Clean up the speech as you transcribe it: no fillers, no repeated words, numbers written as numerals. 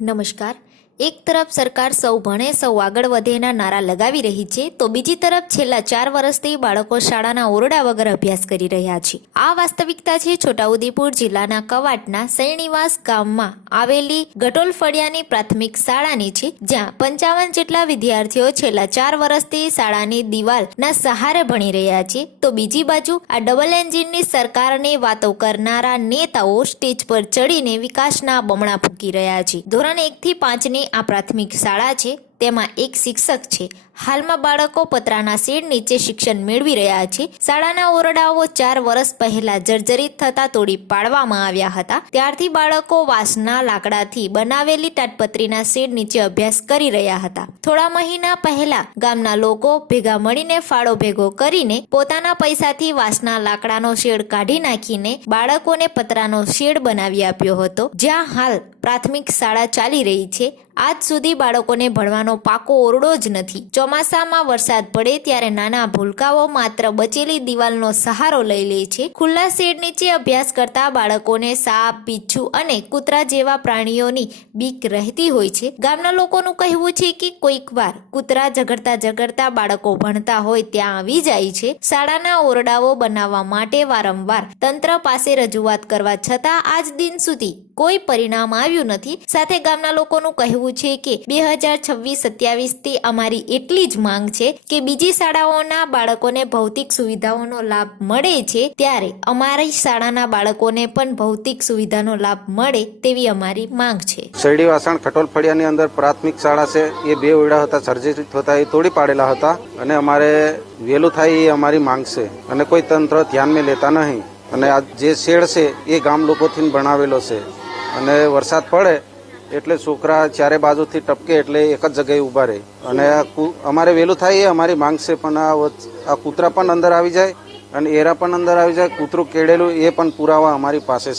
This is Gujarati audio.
નમસ્કાર। એક તરફ સરકાર સૌ ભણે સૌ આગળ વધેના નારા લગાવી રહી છે, તો બીજી તરફ છેલ્લા 4 વર્ષથી બાળકો શાળાના ઓરડા વગર અભ્યાસ કરી રહ્યા છે। આ વાસ્તવિકતા છે છોટાઉદેપુર જિલ્લાના કવાંટના સૈણીવાસ ગામમાં આવેલી ગટોલ ફળિયાની પ્રાથમિક શાળાની છે, જ્યાં 55 જેટલા વિદ્યાર્થીઓ છેલ્લા 4 વર્ષથી શાળાની દિવાલના સહારે ભણી રહ્યા છે। તો બીજી બાજુ આ ડબલ એન્જિનની સરકારની વાતો કરનારા નેતાઓ સ્ટેજ પર ચડીને વિકાસના બમણા ફૂંકી રહ્યા છે। ધોરણ 1 થી 5ની આ પ્રાથમિક શાળા છે, તેમાં એક શિક્ષક છે। હાલમાં બાળકો પતરાના શેડ નીચે શિક્ષણ મેળવી રહ્યા છે। શાળાના ઓરડાઓ 4 વર્ષ પહેલા જર્જરિત થતા તોડી પાડવામાં આવ્યા હતા। ત્યારથી બાળકો વાંસના લાકડાથી બનાવેલી તાડપત્રીના શેડ નીચે અભ્યાસ કરી રહ્યા હતા। થોડા મહિના પહેલા ગામના લોકો ભેગા મળીને ફાળો ભેગો કરીને પોતાના પૈસાથી વાંસના લાકડાનો શેડ કાઢી નાખીને બાળકોને પતરાનો શેડ બનાવી આપ્યો હતો, જ્યાં હાલ પ્રાથમિક શાળા ચાલી રહી છે। આજ સુધી બાળકોને ભણવાનો પાકો ઓરડો જ નથી। ચોમાસામાં વરસાદ પડે ત્યારે નાના ભૂલકાઓ માત્ર બચેલી દિવાલનો સહારો લઈ લે છે। ખુલ્લા શેડ નીચે અભ્યાસ કરતા બાળકોને સાપ, પીંછું અને કૂતરા જેવા પ્રાણીઓની બીક રહેતી હોય છે। ગામના લોકોનું કહેવું છે કે કોઈક વાર કૂતરા ઝઘડતા બાળકો ભણતા હોય ત્યાં આવી જાય છે। શાળાના ઓરડાઓ બનાવવા માટે વારંવાર તંત્ર પાસે રજૂઆત કરવા છતાં આજ દિન સુધી કોઈ પરિણામ આવ્યું નથી। સાથે ગામના લોકોનું કહેવું છે કે 2026-27થી અમારી એટલી જ માંગ છે કે બીજી શાળાઓના બાળકોને ભૌતિક સુવિધાઓનો લાભ મળે છે, ત્યારે અમારી શાળાના બાળકોને પણ ભૌતિક સુવિધાનો લાભ મળે તેવી અમારી માંગ છે। શેરડી વાસણ ખટોલ ફળિયાની અંદર પ્રાથમિક શાળા છે, એ 2 ઓરડા હતા સર્જિત હતા, એ તોડી પાડેલા હતા અને અમારે વહેલું થાય એ અમારી માંગ છે અને કોઈ તંત્ર ધ્યાનમાં લેતા નહીં। અને આ જે શેડ છે એ ગામ લોકોથી બનાવેલો છે અને વરસાદ પડે એટલે છોકરા ચારે બાજુથી ટપકે એટલે એક જ જગ્યાએ ઊભા રહે અને અમારે વહેલું થાય એ અમારી માંગ છે। પણ આ કૂતરા પણ અંદર આવી જાય અને એરા પણ અંદર આવી જાય, કૂતરું કેળેલું એ પણ પુરાવા અમારી પાસે છે।